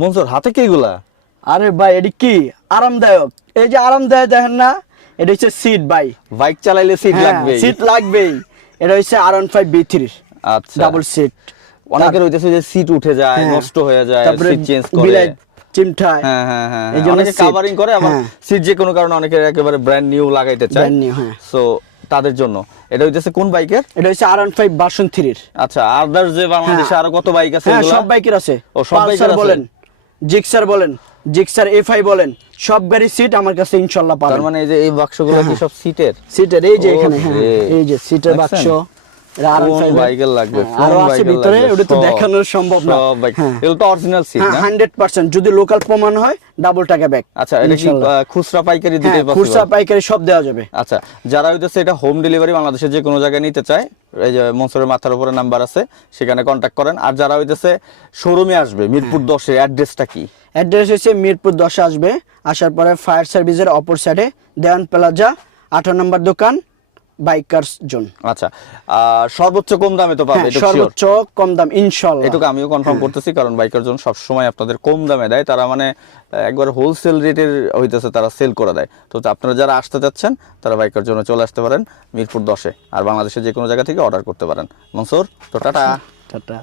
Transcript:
মনসুর হাতে কি এগুলা? আরে ভাই এটা কি আরামদায়ক, এই যে আরামদায়ক দেখেন না, এটা হচ্ছে সিট ভাই, বাইক চালাইলে সিট লাগবে। সিট লাগবেই। এটা হচ্ছে R15 B3 আচ্ছা, ডাবল সিট। অনেকের হইতেছে যে সিট উঠে যায়, হ্যাঁ। নষ্ট হয়ে যায়, তারপরে সিট চেঞ্জ করে। বিলাই চিমটায়। হ্যাঁ হ্যাঁ হ্যাঁ, এই জন্য অনেকে seat, কাভারিং করে, আবার হ্যাঁ। সিট যে কোনো কারণে অনেকে একেবারে ব্র্যান্ড নিউ লাগাইতে চায়। Brand new, হ্যাঁ। সো তাদের জন্য এটা হইতেছে কোন বাইকের? এটা হচ্ছে R15 ভার্সন 3 আচ্ছা, আদার্স যে বাংলাদেশে আরো কত বাইক আছে হ্যাঁ, এগুলা? সব বাইকের আছে। ও, সব বাইকের পালসার আছে? বলেন, জিক্সার বলেন, জিক্সার FI বলেন, সব গাড়ির সিট আমার কাছে ইনশাআল্লাহ তার পাবেন। মানে এই যে এই বাক্সগুলো কি সব সিটের? সিটের এই যে এখানে, ওরে, হ্যাঁ এই যে সিটের বাক্স। দেখছেন? এটা R15 কোন বাইকের লাগবে, হ্যাঁ, কোন আরো আছে বাইকের ভিতরে, লাগবে, ওটা তো সব, দেখানো সম্ভব না। সব বাইক। হ্যাঁ। এগুলো তো অরিজিনাল সিট হ্যাঁ না? 100%, যদি লোকাল প্রমাণ হয় ডাবল টাকা ব্যাক। আচ্ছা, এটা কি খুচরা পাইকারি হ্যাঁ, দিতে খুচরা পসিবল? পাইকারি সব দেওয়া যাবে। আচ্ছা, যারা হইতেছে এটা হোম ডেলিভারি বাংলাদেশের যে কোনো জায়গায় নিতে চায়, এই যে মনসুরের মাথার উপরে নাম্বার আছে, সেখানে কন্ট্যাক্ট করেন। আর যারা হইতেছে শোরুমে আসবে মিরপুর 10 এর অ্যাড্রেসটা কি? অ্যাড্রেস হচ্ছে মিরপুর 10 আসবে, আসার পরে ফায়ার সার্ভিসের অপর সাইডে দেওয়ান প্লাজা 18 নম্বর দোকান, বাইকার্স জোন। আচ্ছা, আর সর্বোচ্চ কম দামে তো পাবে, এটা sure? সর্বোচ্চ কম দাম ইনশাআল্লাহ। এটুকু আমিও কনফার্ম করতেছি, কারণ বাইকার জন্য সবসময় আপনাদের কম দামে দেয়। তারা মানে একবার হোলসেল রেটের হইতেছে তারা সেল করে দেয়। তো আপনারা যারা আসতে চাচ্ছেন তারা বাইকার জন্য চলে আসতে পারেন মিরপুর 10 এ, আর বাংলাদেশের যে কোনো জায়গা থেকে অর্ডার করতে পারেন। মনসুর, তো টাটা। টাটা।